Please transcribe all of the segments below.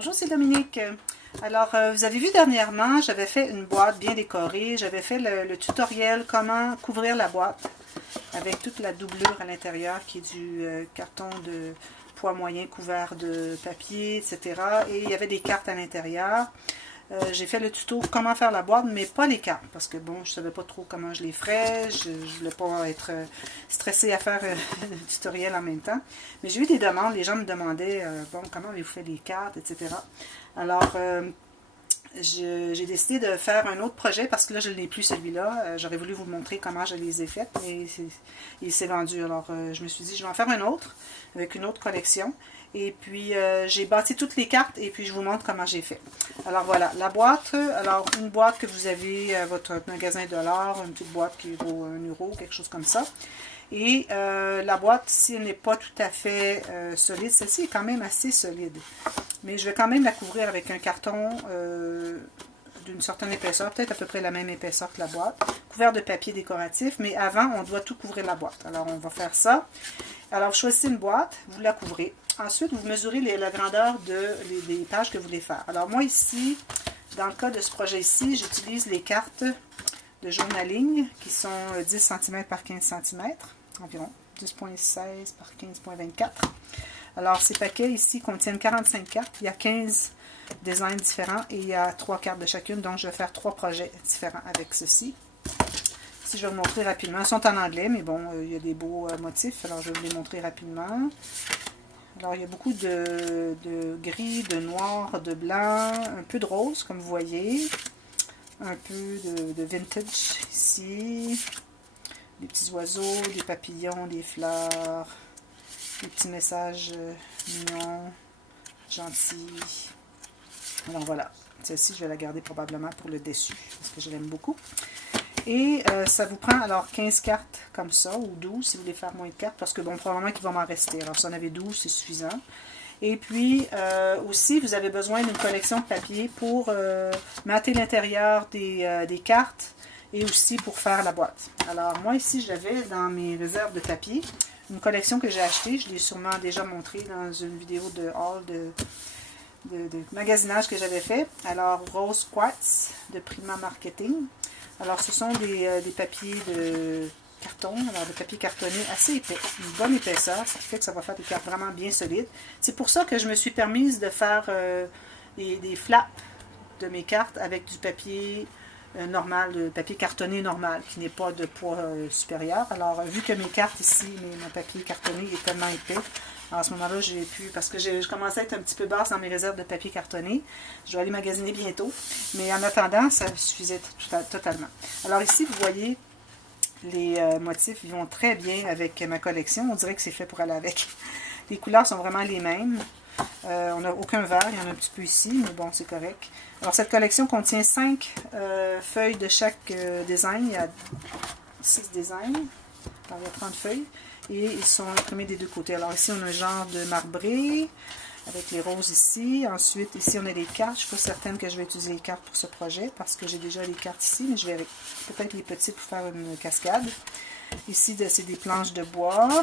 Bonjour, c'est Dominique. Alors, vous avez vu dernièrement, j'avais fait une boîte bien décorée. J'avais fait le tutoriel comment couvrir la boîte avec toute la doublure à l'intérieur qui est du carton de poids moyen couvert de papier, etc. Et il y avait des cartes à l'intérieur. J'ai fait le tuto comment faire la boîte, mais pas les cartes, parce que bon, je ne savais pas trop comment je les ferais, je ne voulais pas être stressée à faire le tutoriel en même temps. Mais j'ai eu des demandes, les gens me demandaient, bon, comment avez-vous fait les cartes, etc. Alors, j'ai décidé de faire un autre projet, parce que là, je n'ai plus celui-là. J'aurais voulu vous montrer comment je les ai faites, mais il s'est vendu. Alors, je me suis dit, je vais en faire un autre, avec une autre collection. Et puis, j'ai bâti toutes les cartes et puis je vous montre comment j'ai fait. Alors voilà, la boîte, alors une boîte que vous avez à votre magasin de l'art, une petite boîte qui vaut 1 €, quelque chose comme ça. Et la boîte, si elle n'est pas tout à fait solide, celle-ci est quand même assez solide. Mais je vais quand même la couvrir avec un carton d'une certaine épaisseur, peut-être à peu près la même épaisseur que la boîte, couvert de papier décoratif, mais avant, on doit tout couvrir la boîte. Alors, on va faire ça. Alors, vous choisissez une boîte, vous la couvrez. Ensuite, vous mesurez la grandeur des pages que vous voulez faire. Alors, moi ici, dans le cas de ce projet ici, j'utilise les cartes de journaling qui sont 10 cm par 15 cm, environ 10,16 par 15,24. Alors, ces paquets ici contiennent 45 cartes. Il y a 15 designs différents et il y a 3 cartes de chacune. Donc, je vais faire 3 projets différents avec ceci. Ici, je vais vous montrer rapidement. Ils sont en anglais, mais bon, il y a des beaux motifs. Alors, je vais vous les montrer rapidement. Alors, il y a beaucoup de gris, de noir, de blanc, un peu de rose, comme vous voyez. Un peu de vintage ici. Des petits oiseaux, des papillons, des fleurs. Des petits messages mignons, gentils. Alors voilà, celle-ci, je vais la garder probablement pour le dessus, parce que je l'aime beaucoup. Et ça vous prend alors 15 cartes comme ça, ou 12 si vous voulez faire moins de cartes, parce que bon, probablement qu'il va m'en rester. Alors si on avait 12, c'est suffisant. Et puis aussi, vous avez besoin d'une collection de papier pour mater l'intérieur des cartes et aussi pour faire la boîte. Alors moi ici, j'avais dans mes réserves de papier une collection que j'ai achetée, je l'ai sûrement déjà montré dans une vidéo de haul de magasinage que j'avais fait. Alors, Rose Quartz de Prima Marketing. Alors, ce sont des papiers de carton, alors de papier cartonné assez épais, une bonne épaisseur, ce qui fait que ça va faire des cartes vraiment bien solides. C'est pour ça que je me suis permise de faire des flaps de mes cartes avec du papier normal, de papier cartonné normal, qui n'est pas de poids supérieur. Alors, vu que mes cartes ici, mon papier cartonné est tellement épais, à ce moment-là, j'ai pu, parce que je commençais à être un petit peu basse dans mes réserves de papier cartonné. Je vais aller magasiner bientôt. Mais en attendant, ça suffisait totalement. Alors ici, vous voyez, les motifs ils vont très bien avec ma collection. On dirait que c'est fait pour aller avec. Les couleurs sont vraiment les mêmes. On n'a aucun vert, il y en a un petit peu ici, mais bon, c'est correct. Alors, cette collection contient 5 feuilles de chaque design. Il y a 6 designs. Alors, il y a 30 feuilles. Et ils sont imprimés des deux côtés. Alors, ici, on a un genre de marbré avec les roses ici. Ensuite, ici, on a des cartes. Je ne suis pas certaine que je vais utiliser les cartes pour ce projet parce que j'ai déjà les cartes ici, mais je vais avec peut-être les petites pour faire une cascade. Ici, c'est des planches de bois.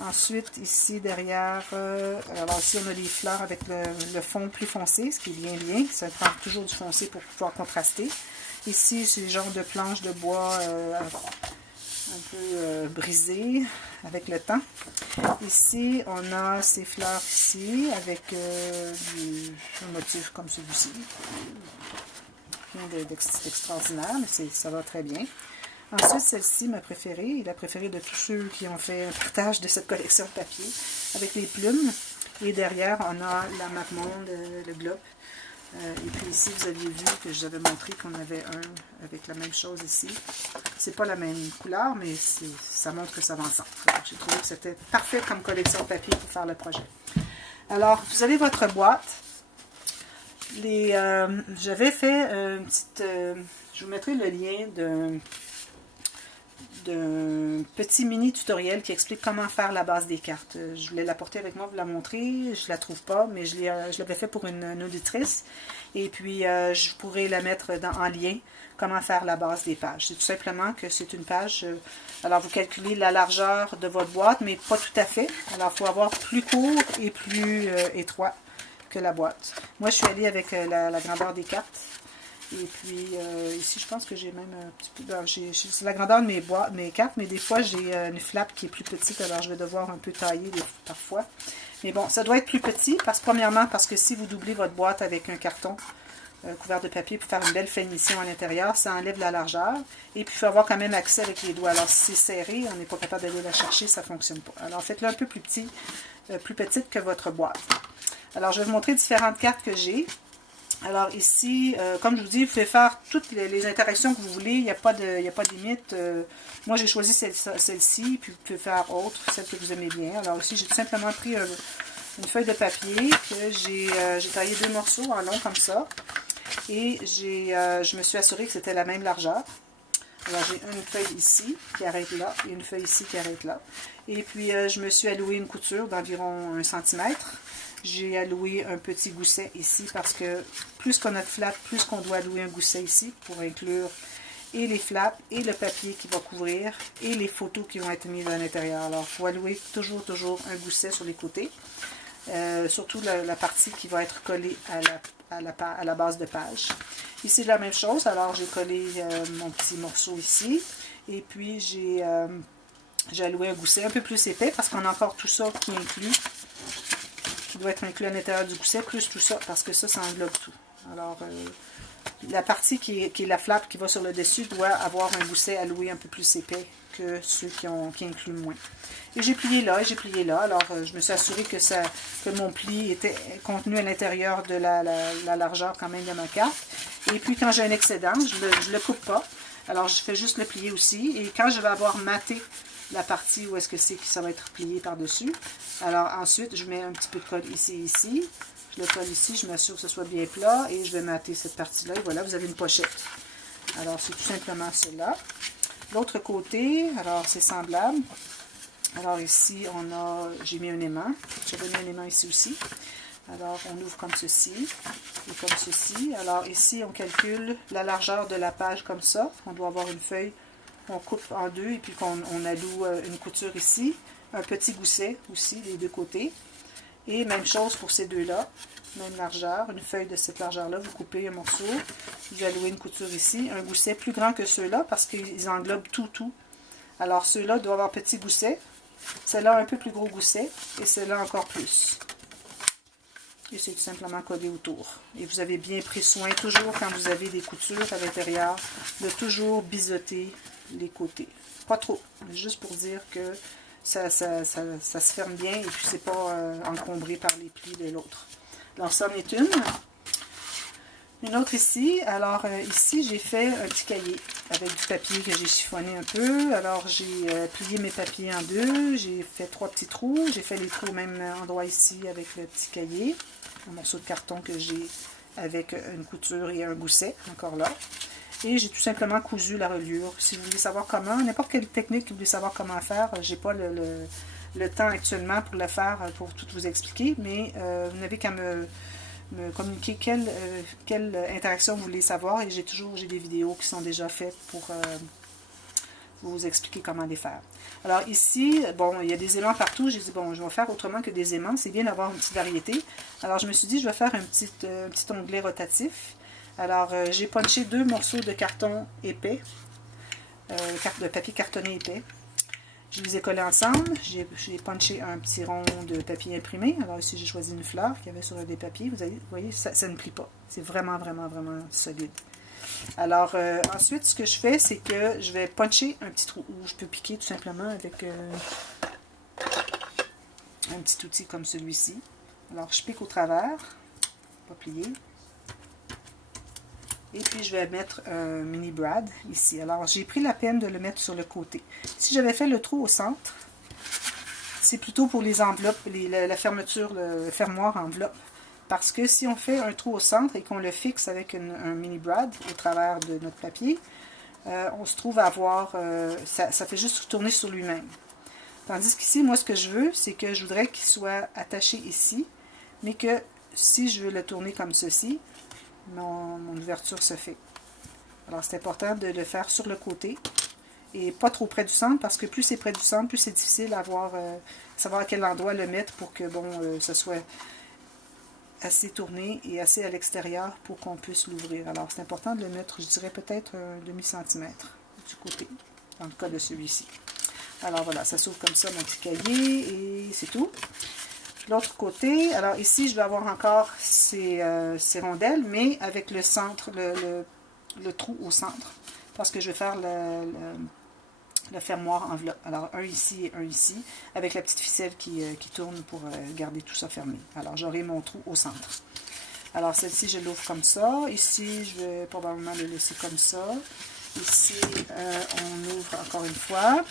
Ensuite, ici, derrière, alors ici, on a des fleurs avec le fond plus foncé, ce qui est bien. Ça prend toujours du foncé pour pouvoir contraster. Ici, c'est le genre de planches de bois un peu brisées avec le temps. Ici, on a ces fleurs ici avec un motif comme celui-ci. Rien d'extraordinaire, mais ça va très bien. Ensuite, celle-ci, ma préférée, est la préférée de tous ceux qui ont fait un partage de cette collection de papier, avec les plumes. Et derrière, on a la MapMonde, le globe. Et puis ici, vous aviez vu que je vous avais montré qu'on avait un avec la même chose ici. C'est pas la même couleur, mais ça montre que ça va ensemble. J'ai trouvé que c'était parfait comme collection de papier pour faire le projet. Alors, vous avez votre boîte. J'avais fait une petite... je vous mettrai le lien d'un petit mini tutoriel qui explique comment faire la base des cartes. Je voulais l'apporter avec moi pour la montrer, je la trouve pas, mais je l'avais fait pour une auditrice. Et puis, je pourrais la mettre en lien, comment faire la base des pages. C'est tout simplement que c'est une page, alors vous calculez la largeur de votre boîte, mais pas tout à fait. Alors, il faut avoir plus court et plus étroit que la boîte. Moi, je suis allée avec la grandeur des cartes. Et puis, ici, je pense que j'ai même un petit peu... C'est la grandeur de mes cartes, mais des fois, j'ai une flappe qui est plus petite, alors je vais devoir un peu tailler parfois. Mais bon, ça doit être plus petit, premièrement, parce que si vous doublez votre boîte avec un carton couvert de papier pour faire une belle finition à l'intérieur, ça enlève la largeur. Et puis, il faut avoir quand même accès avec les doigts. Alors, si c'est serré, on n'est pas capable d'aller la chercher, ça ne fonctionne pas. Alors, faites-le un peu plus petit, plus petite que votre boîte. Alors, je vais vous montrer différentes cartes que j'ai. Alors ici, comme je vous dis, vous pouvez faire toutes les interactions que vous voulez, il n'y a pas de limite. Moi, j'ai choisi celle-ci, puis vous pouvez faire autre, celle que vous aimez bien. Alors ici, j'ai tout simplement pris une feuille de papier que j'ai taillé 2 morceaux en long comme ça. Et je me suis assurée que c'était la même largeur. Alors j'ai une feuille ici qui arrête là et une feuille ici qui arrête là. Et puis je me suis alloué une couture d'environ 1 cm. J'ai alloué un petit gousset ici parce que plus qu'on a de flaps, plus qu'on doit allouer un gousset ici pour inclure et les flaps et le papier qui va couvrir et les photos qui vont être mises à l'intérieur. Alors, il faut allouer toujours un gousset sur les côtés, surtout la partie qui va être collée à la base de page. Ici, la même chose. Alors, j'ai collé mon petit morceau ici et puis j'ai alloué un gousset un peu plus épais parce qu'on a encore tout ça qui doit être inclus à l'intérieur du gousset, plus tout ça, parce que ça englobe tout. Alors, la partie qui est la flappe qui va sur le dessus doit avoir un gousset alloué un peu plus épais que ceux qui incluent moins. Et j'ai plié là, et j'ai plié là. Alors, je me suis assurée que mon pli était contenu à l'intérieur de la largeur quand même de ma carte. Et puis, quand j'ai un excédent, je ne le coupe pas. Alors, je fais juste le plier aussi. Et quand je vais avoir maté la partie où est-ce que ça va être plié par-dessus. Alors ensuite, je mets un petit peu de colle ici et ici. Je le colle ici, je m'assure que ce soit bien plat et je vais mater cette partie-là. Et voilà, vous avez une pochette. Alors, c'est tout simplement cela. L'autre côté, alors c'est semblable. Alors ici, j'ai mis un aimant. J'avais mis un aimant ici aussi. Alors, on ouvre comme ceci et comme ceci. Alors ici, on calcule la largeur de la page comme ça. On doit avoir une feuille. On coupe en deux et puis on alloue une couture ici, un petit gousset aussi des deux côtés. Et même chose pour ces deux-là, même largeur, une feuille de cette largeur-là, vous coupez un morceau, vous allouez une couture ici, un gousset plus grand que ceux-là parce qu'ils englobent tout. Alors ceux-là doivent avoir petit gousset, celle-là un peu plus gros gousset et celle-là encore plus. Et c'est tout simplement collé autour. Et vous avez bien pris soin, toujours quand vous avez des coutures à l'intérieur, de toujours biseauter les côtés. Pas trop, mais juste pour dire que ça se ferme bien et puis c'est pas encombré par les plis de l'autre. Alors ça en est une. Une autre ici. Alors ici j'ai fait un petit cahier avec du papier que j'ai chiffonné un peu. Alors j'ai plié mes papiers en deux. J'ai fait 3 petits trous. J'ai fait les trous au même endroit ici avec le petit cahier. Un morceau de carton que j'ai avec une couture et un gousset, encore là. Et j'ai tout simplement cousu la reliure. Si vous voulez savoir comment, n'importe quelle technique que vous voulez savoir comment faire, j'ai pas le temps actuellement pour le faire, pour tout vous expliquer, mais vous n'avez qu'à me communiquer quelle interaction vous voulez savoir, et j'ai des vidéos qui sont déjà faites pour vous expliquer comment les faire. Alors ici, bon, il y a des aimants partout. J'ai dit, bon, je vais faire autrement que des aimants. C'est bien d'avoir une petite variété. Alors je me suis dit, je vais faire un petit onglet rotatif. Alors j'ai punché 2 morceaux de carton épais, de papier cartonné épais. Je les ai collés ensemble. J'ai punché un petit rond de papier imprimé. Alors ici, j'ai choisi une fleur qu'il y avait sur des papiers. Vous voyez, ça ne plie pas. C'est vraiment solide. Alors, ensuite, ce que je fais, c'est que je vais puncher un petit trou où je peux piquer tout simplement avec un petit outil comme celui-ci. Alors, je pique au travers, pas plié. Et puis, je vais mettre un mini brad ici. Alors, j'ai pris la peine de le mettre sur le côté. Si j'avais fait le trou au centre, c'est plutôt pour les enveloppes, la fermeture, le fermoir enveloppe. Parce que si on fait un trou au centre et qu'on le fixe avec un mini brad au travers de notre papier, on se trouve à avoir, ça fait juste tourner sur lui-même. Tandis qu'ici, moi, ce que je veux, c'est que je voudrais qu'il soit attaché ici, mais que si je veux le tourner comme ceci, mon ouverture se fait. Alors, c'est important de le faire sur le côté et pas trop près du centre, parce que plus c'est près du centre, plus c'est difficile à savoir à quel endroit le mettre pour que, bon, ça soit assez tourné et assez à l'extérieur pour qu'on puisse l'ouvrir. Alors, c'est important de le mettre, je dirais peut-être un demi-centimètre du côté, dans le cas de celui-ci. Alors voilà, ça s'ouvre comme ça, mon petit cahier, et c'est tout. L'autre côté, alors ici, je vais avoir encore ces rondelles, mais avec le centre, le trou au centre, parce que je vais faire le fermoir enveloppe. Alors, un ici et un ici, avec la petite ficelle qui tourne pour garder tout ça fermé. Alors, j'aurai mon trou au centre. Alors, celle-ci, je l'ouvre comme ça. Ici, je vais probablement le laisser comme ça. Ici, on ouvre encore une fois.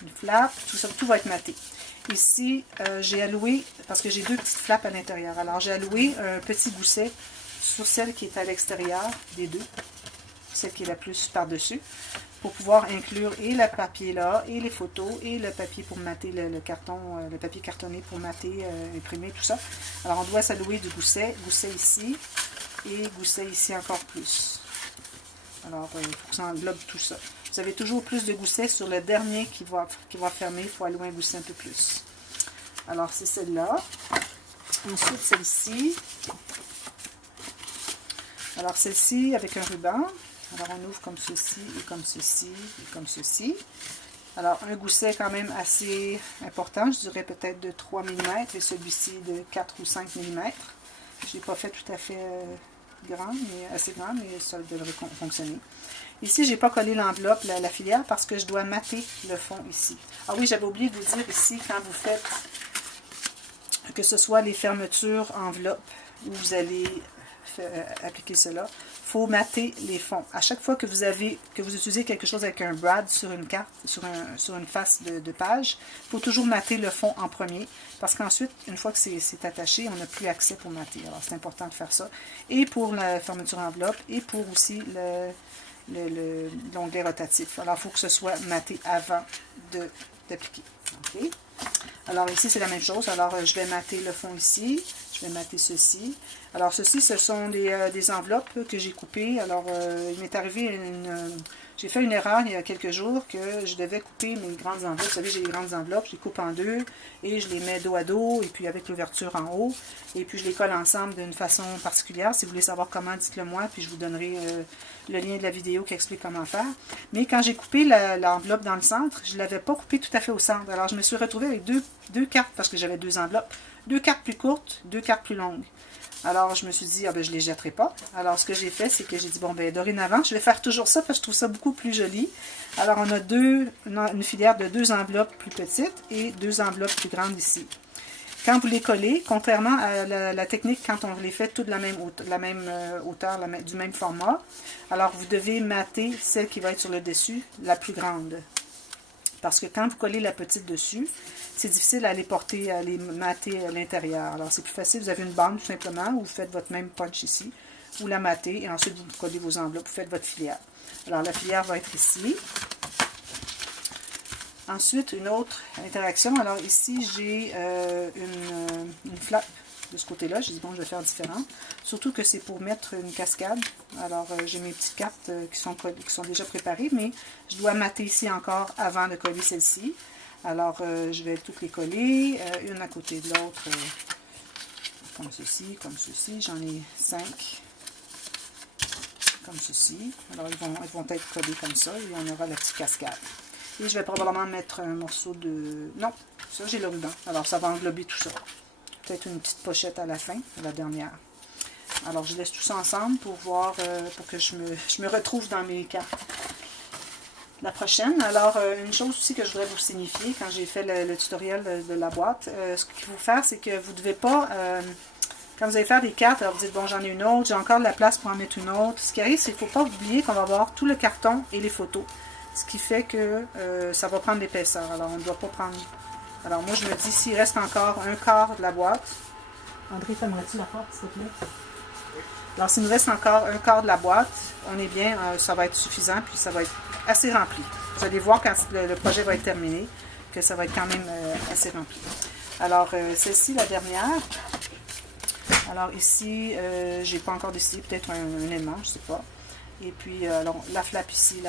Une flappe. Tout va être maté. Ici, j'ai alloué, parce que j'ai deux petites flappes à l'intérieur. Alors, j'ai alloué un petit gousset sur celle qui est à l'extérieur des deux. Celle qui est la plus par-dessus, pour pouvoir inclure et le papier là, et les photos, et le papier pour mater le carton, le papier cartonné pour mater, imprimer, tout ça. Alors, on doit s'allouer du gousset ici, et gousset ici encore plus. Alors, il faut que ça englobe tout ça. Vous avez toujours plus de gousset sur le dernier qui va fermer, il faut allouer un gousset un peu plus. Alors, c'est celle-là. Ensuite, celle-ci. Alors, celle-ci avec un ruban. Alors, on ouvre comme ceci, et comme ceci, et comme ceci. Alors, un gousset quand même assez important, je dirais peut-être de 3 mm, et celui-ci de 4 ou 5 mm. Je ne l'ai pas fait tout à fait grand, mais assez grand, mais ça devrait fonctionner. Ici, je n'ai pas collé l'enveloppe, la filière, parce que je dois mater le fond ici. Ah oui, j'avais oublié de vous dire ici, quand vous faites, que ce soit les fermetures enveloppes, où vous allez appliquer cela, il faut mater les fonds. À chaque fois que vous utilisez quelque chose avec un brad sur une carte, sur une face de page, il faut toujours mater le fond en premier, parce qu'ensuite, une fois que c'est attaché, on n'a plus accès pour mater. Alors, c'est important de faire ça. Et pour la fermeture enveloppe, et pour aussi l'onglet rotatif. Alors, il faut que ce soit maté avant d'appliquer. OK? Alors, ici, c'est la même chose. Alors, je vais mater le fond ici. Je vais mater ceci. Alors, ceci, ce sont des enveloppes que j'ai coupées. Alors, il m'est arrivé j'ai fait une erreur il y a quelques jours que je devais couper mes grandes enveloppes. Vous savez, j'ai des grandes enveloppes, je les coupe en deux et je les mets dos à dos et puis avec l'ouverture en haut. Et puis, je les colle ensemble d'une façon particulière. Si vous voulez savoir comment, dites-le moi, puis je vous donnerai le lien de la vidéo qui explique comment faire. Mais quand j'ai coupé l'enveloppe dans le centre, je ne l'avais pas coupée tout à fait au centre. Alors, je me suis retrouvée avec deux cartes parce que j'avais deux enveloppes. Deux cartes plus courtes, deux cartes plus longues. Alors, je me suis dit, ah ben, je ne les jetterai pas. Alors, ce que j'ai fait, c'est que j'ai dit, bon, ben, dorénavant, je vais faire toujours ça parce que je trouve ça beaucoup plus joli. Alors, on a une filière de deux enveloppes plus petites et deux enveloppes plus grandes ici. Quand vous les collez, contrairement à la technique quand on les fait toutes de la même hauteur, du même format, alors vous devez mater celle qui va être sur le dessus, la plus grande. Parce que quand vous collez la petite dessus, c'est difficile à les porter, à les mater à l'intérieur. Alors, c'est plus facile. Vous avez une bande, tout simplement, où vous faites votre même punch ici. Vous la matez et ensuite, vous collez vos enveloppes. Vous faites votre filière. Alors, la filière va être ici. Ensuite, une autre interaction. Alors, ici, j'ai une flappe de ce côté-là. J'ai dit, bon, je vais faire différent. Surtout que c'est pour mettre une cascade. Alors, j'ai mes petites cartes qui sont déjà préparées, mais je dois mater ici encore avant de coller celle-ci. Alors, je vais toutes les coller, une à côté de l'autre, comme ceci, comme ceci. J'en ai 5, comme ceci. Alors, elles vont être collées comme ça, et on aura la petite cascade. Et je vais probablement mettre un morceau de... Non, ça, j'ai le ruban. Alors, ça va englober tout ça. Peut-être une petite pochette à la fin, à la dernière. Alors, je laisse tout ça ensemble pour voir, pour que je me retrouve dans mes cartes. La prochaine, alors une chose aussi que je voudrais vous signifier quand j'ai fait le tutoriel de la boîte, ce qu'il faut faire, c'est que vous ne devez pas, quand vous allez faire des cartes, alors vous dites, bon, j'en ai une autre, j'ai encore de la place pour en mettre une autre. Ce qui arrive, c'est qu'il ne faut pas oublier qu'on va avoir tout le carton et les photos. Ce qui fait que ça va prendre l'épaisseur. Alors, on ne doit pas prendre... Alors, moi, je me dis, s'il reste encore un quart de la boîte... André, fermerais-tu la porte, s'il te plaît? Alors, s'il nous reste encore un quart de la boîte, on est bien, ça va être suffisant, puis ça va être assez rempli. Vous allez voir quand le projet va être terminé, que ça va être quand même assez rempli. Alors, celle-ci, la dernière. Alors, ici, j'ai pas encore décidé, peut-être un aimant, je sais pas. Et puis, alors, la flappe ici,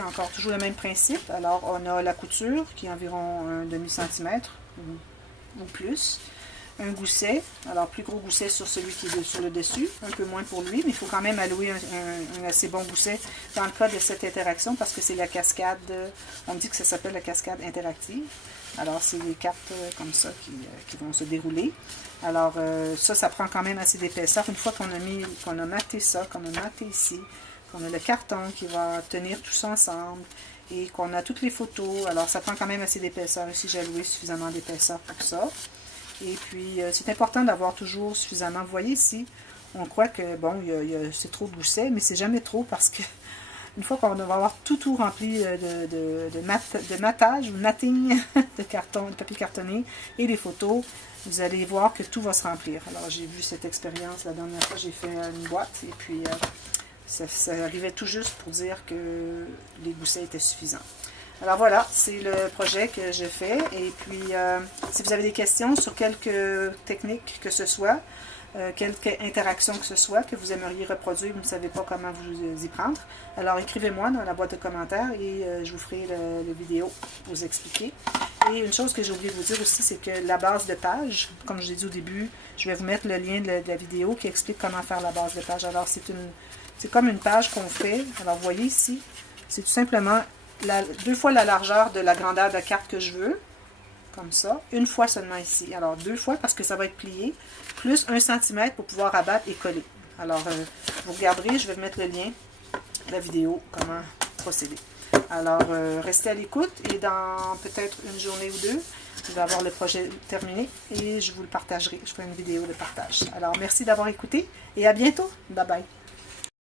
encore toujours le même principe. Alors, on a la couture, qui est environ un demi-centimètre, ou plus. un gousset, alors plus gros gousset sur celui qui est sur le dessus, un peu moins pour lui, mais il faut quand même allouer un assez bon gousset dans le cas de cette interaction parce que c'est la cascade, on me dit que ça s'appelle la cascade interactive. Alors c'est des cartes comme ça qui vont se dérouler. Alors ça prend quand même assez d'épaisseur. Une fois qu'on a maté ça, qu'on a maté ici, qu'on a le carton qui va tenir tout ça ensemble, et qu'on a toutes les photos, alors ça prend quand même assez d'épaisseur. Ici j'ai alloué suffisamment d'épaisseur pour ça. Et puis, c'est important d'avoir toujours suffisamment. Vous voyez ici, on croit que, bon, c'est trop de gousset, mais c'est jamais trop parce que une fois qu'on va avoir tout rempli de matage ou matting de carton, de papier cartonné et les photos, vous allez voir que tout va se remplir. Alors, j'ai vu cette expérience la dernière fois, j'ai fait une boîte et puis ça arrivait tout juste pour dire que les goussets étaient suffisants. Alors voilà, c'est le projet que je fais. Et puis, si vous avez des questions sur quelque technique que ce soit, quelque interaction que ce soit, que vous aimeriez reproduire, vous ne savez pas comment vous y prendre, alors écrivez-moi dans la boîte de commentaires et je vous ferai la vidéo pour vous expliquer. Et une chose que j'ai oublié de vous dire aussi, c'est que la base de page, comme je l'ai dit au début, je vais vous mettre le lien de la vidéo qui explique comment faire la base de page. Alors c'est comme une page qu'on fait. Alors vous voyez ici, c'est tout simplement 2 fois la largeur de la grandeur de carte que je veux, comme ça, une fois seulement ici. Alors 2 fois parce que ça va être plié, plus 1 cm pour pouvoir abattre et coller. Alors vous regarderez, je vais vous mettre le lien de la vidéo, comment procéder. Alors restez à l'écoute et dans peut-être une journée ou deux, je vais avoir le projet terminé et je vous le partagerai. Je ferai une vidéo de partage. Alors merci d'avoir écouté et à bientôt. Bye bye.